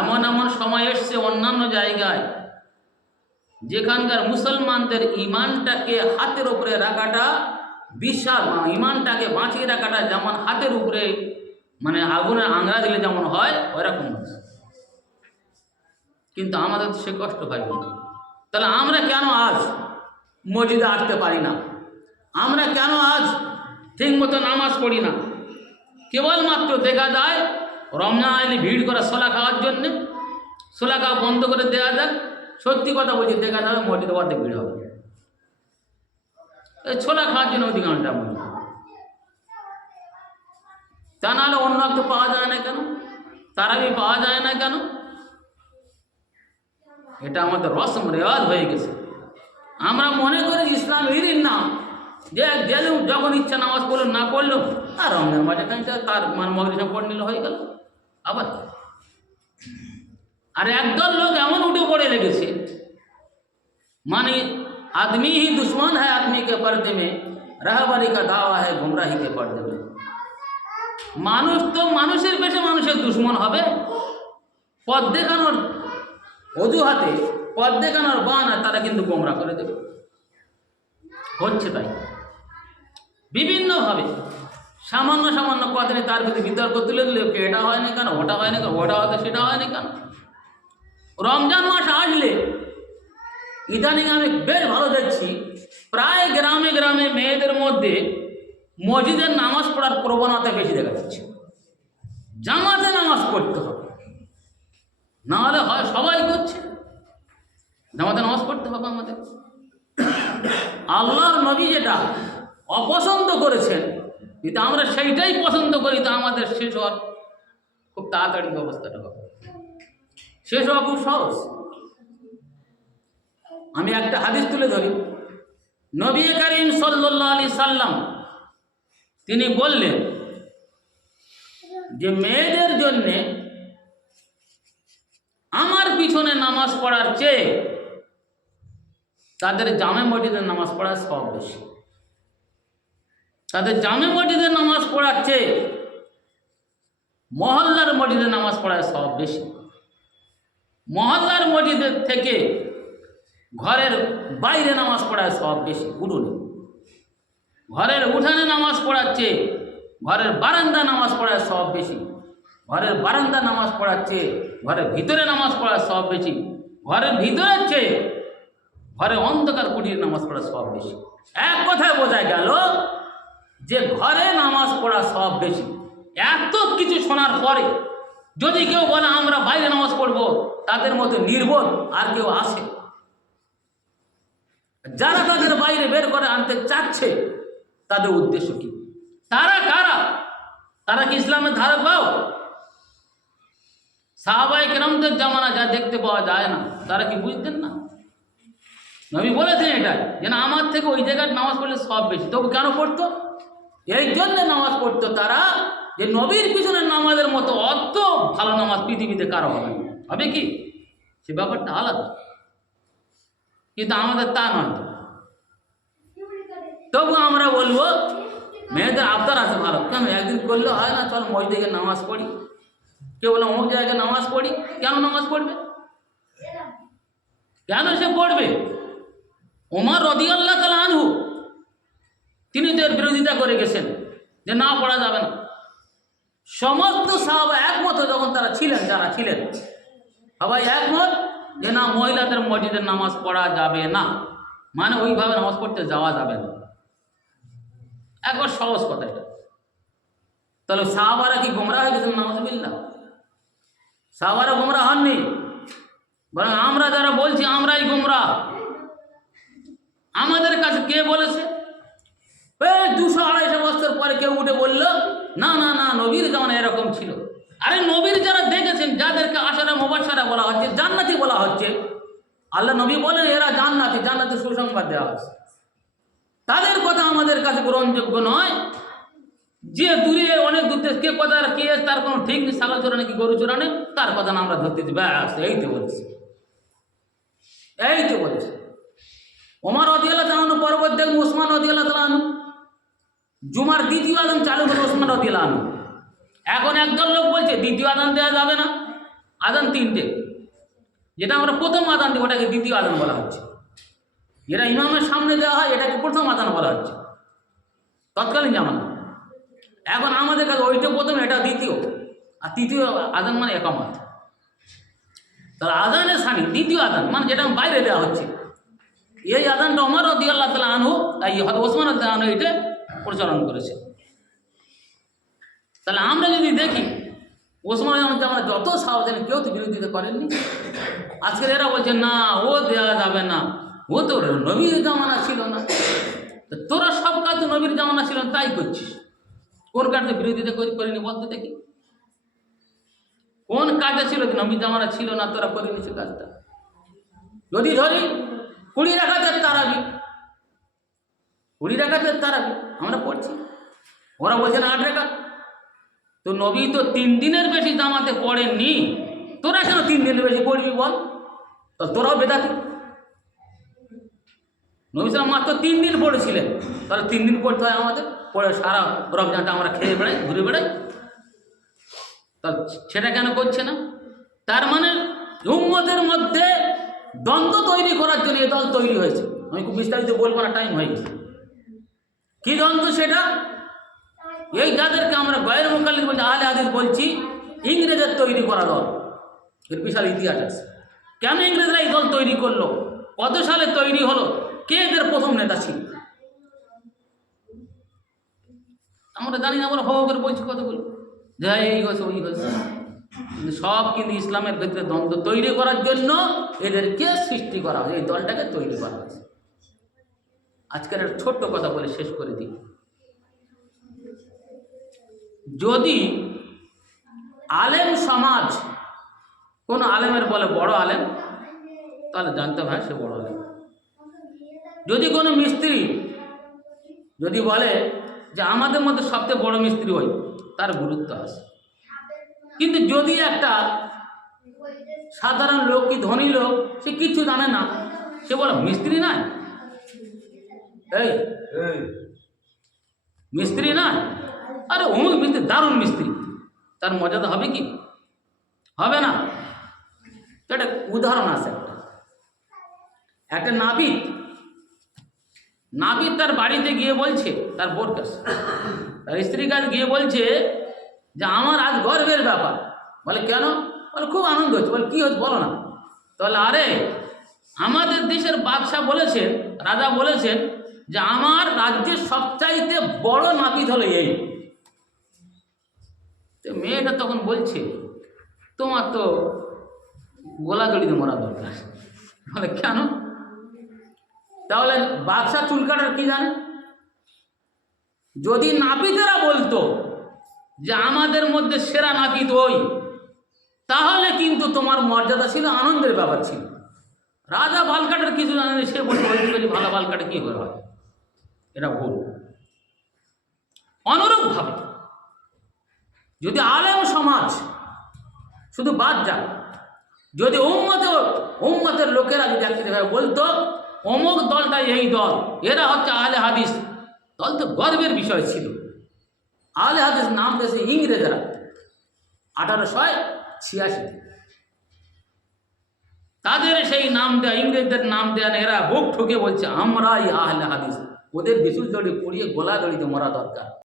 এমন এমন সময় এসছে অন্যান্য জায়গায়, যেখানকার মুসলমানদের ইমানটাকে হাতের উপরে রাখাটা বিশাল মানে ইমানটাকে বাঁচিয়ে রাখাটা যেমন হাতের উপরে মানে আগুনের আংরা দিলে যেমন হয় হচ্ছে। কিন্তু আমাদের সে কষ্ট হয় না তাহলে আমরা কেন আজ মসজিদে আসতে পারি না? আমরা কেন আজ ঠিক মতো নামাজ পড়ি না? কেবলমাত্র দেখা যায় রমজান আইলে ভিড় করা সোলা খাওয়ার জন্যে। সোলা খাওয়া বন্ধ করে দেওয়া যাক। সত্যি কথা বলছি, দেখা যাবে মসজিদে অর্ধেক ভিড় হবে। এই ছোলা খাওয়ার জন্য অধিকাংশ এমন তা নাহলে অন্য একটা পাওয়া যায় না কেন? তারাবি পাওয়া যায় না কেন? এটা আমাদের রসম রেওয়াজ হয়ে গেছে। আমরা মনে করি ইসলাম এরই নাম যে যখন ইচ্ছা নামাজ পড়ল না পড়ল আর রমজান মাঝে তার মানে মগরিসা পড়ে নিলে হয়ে গেল। আবার কি? আর একদল লোক এমন উঠে পড়ে লেগেছে মানে आदमी ही दुश्मन है आदमी के पर्दे में रहबरी का दावा है गुमराही के पर्दे में মানুষ তো মানুষের পেশে মানুষের দুশ্মন হবে পথ দেখানোর অজুহাতে পথ দেখানোর বানা তারা কিন্তু গোমরা করে দেবে হচ্ছে তাই বিভিন্নভাবে সামান্য সামান্য কথা নিয়ে তার ভিতরে বিতর্ক তুলে দিলে ওকে এটা হয় না কেন? ওটা হয় না কেন? ওটা হয়তো সেটা হয় না কেন? রমজান মাস আসলে ইদানিং আমি বেশ ভালো দেখছি। প্রায় গ্রামে গ্রামে মেয়েদের মধ্যে মসজিদের নামাজ পড়ার প্রবণতা বেশি দেখা যাচ্ছে। জামাতে নামাজ পড়তে হবে। নাহলে হয় সবাই করছে। জামাতে নামাজ পড়তে হবে আমাদের। আল্লাহর নবী যেটা অপছন্দ করেছেন যদি আমরা সেইটাই পছন্দ করি, তা আমাদের শেষ হওয়ার খুব তাড়াতাড়ি ব্যবস্থাটা হবে। শেষ হওয়া খুব সহজ। আমি একটা হাদিস তুলে ধরি। নবী করিম সাল্লাহ আলি সাল্লাম তিনি বললেন যে, মেয়েদের জন্যে আমার পিছনে নামাজ পড়ার চেয়ে তাদের জামে মসজিদের নামাজ পড়ার সব বেশি। তাদের জামে মসজিদের নামাজ পড়াচ্ছে। মহল্লার মসজিদের নামাজ পড়ায় সব বেশি। মহল্লার মসজিদের থেকে ঘরের বাইরে নামাজ পড়ায় সব বেশি, উঠোনে। ঘরের উঠানে নামাজ পড়াচ্ছে, ঘরের বারান্দা নামাজ পড়ায় সব বেশি। ঘরের বারান্দা নামাজ পড়াচ্ছে, ঘরের ভিতরে নামাজ পড়ার সব বেশি। ঘরের ভিতরের চেয়ে ঘরে অন্ধকার কুটির নামাজ পড়া সব বেশি। এক কথায় বোঝা গেল যে ঘরে নামাজ পড়া সব বেশি। এত কিছু শোনার পরে যদি কেউ বলে, আমরা বাইরে নামাজ পড়ব তাদের মতো নির্বোধ আর কেউ আসে। যারা তাদের বাইরে বের করে আনতে চাচ্ছে, তাদের উদ্দেশ্য কি? তারা কারা? তারা কি ইসলামের ধারক পাও সাহাবাই কেরামদের জামানা যা দেখতে পাওয়া যায় না, তারা কি বুঝতেন না? নবী বলেছেন এটা যে না, আমার থেকে ওই জায়গায় নামাজ পড়লে সব বেশি। তবু কেন পড়তো? এই জন্য নামাজ পড়তো তারা যে নবীর পিছনে নামাজের মতো অত ভালো নামাজ পৃথিবীতে কারও হবে হবে কি? সে ব্যাপারটা আলাদা। কিন্তু আমাদের তা নয়। তবু আমরা বলব, মেয়েদের আবদার আছে ভালো। কেন? একদিন করলে হয় না, চল মসজিদে নামাজ পড়ি। কেউ বলে, অমুক জায়গায় নামাজ পড়ি? কেন নামাজ পড়বে? কেন সে পড়বে? ওমর রদিয়াল্লাহ তালা আনহু তিনি তো এর বিরোধিতা করে গেছেন, যে না পড়া যাবে না। সমস্ত সাহাবা একমত যখন তারা ছিলেন, যারা ছিলেন, সবাই একমত যে না, মহিলাদের মসজিদের নামাজ পড়া যাবে না। মানে ওইভাবে নামাজ পড়তে যাওয়া যাবে না। একবার সহজ কথা এটা। তাহলে সাহাবারা কি গোমরা হয়ে গেছেন নামাজবিল্লা সাহাবারা গোমরা হননি? বরং আমরা যারা বলছি, আমরাই গোমরা। আমাদের কাছে কে বলেছে? এই দুশো আড়াইশো বছর পরে কেউ উঠে বলল, না না না, নবীর জামানা এরকম ছিল। আরে নবীর যারা দেখেছেন, যাদেরকে আশারা মোবাসারা বলা হচ্ছে, জান্নাতি বলা হচ্ছে, আল্লাহ নবী বলেন, এরা জান্নাতি, জান্নাতে সুসংবাদ দেওয়া হচ্ছে তাদের কথা আমাদের কাছে গ্রহণযোগ্য নয়। যে দূরে, অনেক দূর থেকে, কে কথা কে তার কোনো ঠিক নেই, ছাগল চোরানে কি গরু চোরানে তার কথা না আমরা ধরতে ব্যাস, এই তো বলেছি। এই তো বলেছে। ওমর অদিয়াল্লাহ তালানু পরবর্তী দেখুন ওসমান অদিয়াল্লাহ তালানু জুমার দ্বিতীয় আদান চালু হলো ওসমান আনু এখন একদল লোক বলছে, দ্বিতীয় আদান দেওয়া যাবে না। আদান তিনটে। যেটা আমরা প্রথম আদান দিই ওটাকে দ্বিতীয় আদান বলা হচ্ছে। যেটা ইমামের সামনে দেওয়া হয়, এটাকে প্রথম আদান বলা হচ্ছে। তৎকালীন জামানা এখন আমাদের কাছে ওইটা প্রথম, এটা দ্বিতীয়। আর তৃতীয় আদান মানে একামত। তাহলে আদানের সানি, দ্বিতীয় আদান মানে যেটা বাইরে দেওয়া হচ্ছে। এই আদানটা অমর রদি আল্লাহ তালা আনহু, এই ওসমান আনহু এটা প্রচলন করেছে। তাহলে আমরা যদি দেখি, ওসমান আমরা যত সাবধানে কেউ তো বিরোধিতা করেননি। আজকের এরা বলছে, না, ও দেওয়া যাবে না। ও তো নবীর জামানা ছিল না। তোরা সব কাজ তো নবীর জামানা ছিল তাই করছিস। কোন কাজে বিরোধিতা করি, করিনি বলতে দেখি। কোন কাজে ছিল নবীর জামানা ছিল না, তোরা করে নিছে কাজটা? যদি ধরি, কুড়ি রাখাতের তারাবি। কুড়ি রাখাতের তারাবি আমরা পড়ছি। ওরা বলছে, না, আট রেখা তো নবী তো তিন দিনের বেশি জামাতে পড়েননি। তোরা কেন তিন দিনের বেশি পড়বি বল? তোরাও বেদাতি। নবী সালাম মাত্র তিন দিন পড়েছিলেন। তাহলে তিন দিন পড়তে হয় আমাদের, পড়ে সারা রমজানটা আমরা খেয়ে বেড়াই, ঘুরে বেড়াই। তা সেটা কেন করছে না? তার মানে উম্মতের মধ্যে দ্বন্দ্ব তৈরি করার জন্য এ দল তৈরি হয়েছে। আমি খুব বিস্তারিত বলব না, টাইম হয়ে গেছে। কী দ্বন্দ্ব সেটা? এই যাদেরকে আমরা গয়ের মোকাল্লিদ বলছি, আহলে হাদিস বলছি, ইংরেজের তৈরি করা দল। এর বিশাল ইতিহাস আছে। কেন ইংরেজরা এই দল তৈরি করল? কত সালে তৈরি হলো? কে এদের প্রথম নেতা ছিল? আমরা জানি না, আমরা হো হো করে বলছি কতগুলো। যে এই হয়েছে ওই হয়েছে সব কিন্তু ইসলামের ক্ষেত্রে দ্বন্দ্ব তৈরি করার জন্য এদেরকে সৃষ্টি করা হয়েছে এই দলটাকে তৈরি করা হয়েছে আজকের একটা ছোট্ট কথা বলে শেষ করে দিই। যদি আলেম সমাজ, কোন আলেমের বলে বড় আলেম, তাহলে জানতে হয়, সে বড় আলেম। যদি কোনো মিস্ত্রি, যদি বলে যে আমাদের মধ্যে সবচেয়ে বড় মিস্ত্রি ওই, তার গুরুত্ব আছে। কিন্তু যদি একটা সাধারণ লোক কি ধনী লোক, সে কিচ্ছু জানে না, সে বলে মিস্ত্রি না এই মিস্ত্রি না? আরে অমুক মিস্ত্রি দারুণ মিস্ত্রি। তার মর্যাদা হবে কি? হবে না। একটা উদাহরণ আছে একটা। নাবিক নাবিক তার বাড়িতে গিয়ে বলছে তার বোর কাছে তার স্ত্রীর কাছে গিয়ে বলছে যে আমার আজ গর্বের ব্যাপার। বলে কেন? বলে খুব আনন্দ হচ্ছে। বলে কী হচ্ছে বলো না? তাহলে আরে আমাদের দেশের বাদশাহ বলেছেন রাজা বলেছেন যে আমার রাজ্যের সবচাইতে বড় নাপিত হলো এই। মেয়েটা তখন বলছে, তোমার তো গোলা দড়িতে মরা দরকার। বলে, কেন? তাহলে বাদশাহ চুল কাটার কি জানে? যদি নাপিতেরা বলতো যে আমাদের মধ্যে সেরা নাপিত ওই, তাহলে কিন্তু তোমার মর্যাদা ছিল, আনন্দের ব্যাপার ছিল। রাজা বাল কাটার কিছু জানে সে বলছে, ভালো বাল কাটে কী করে হয়? এটা ভুল। অনুরূপভাবে যদি আলেম সমাজ শুধু বাদ যাক, যদি উম্মতে উম্মতের লোকেরা যদি একসাথে বলতো, অমুক দলটা এই দল, এরা হচ্ছে আহলে হাদিস, দল তো গর্বের বিষয় ছিল। আহলে হাদিস নাম দিয়েছে ইংরেজরা আঠারোশো ছিয়াশি। তাদের সেই নাম দেয়া, ইংরেজদের নাম দেয়া এরা বুক ঠুকে বলছে, আমরাই আহলে হাদিস। ওদের বিশুল দড়ি পুড়িয়ে গোলা দড়িতে মরা দরকার।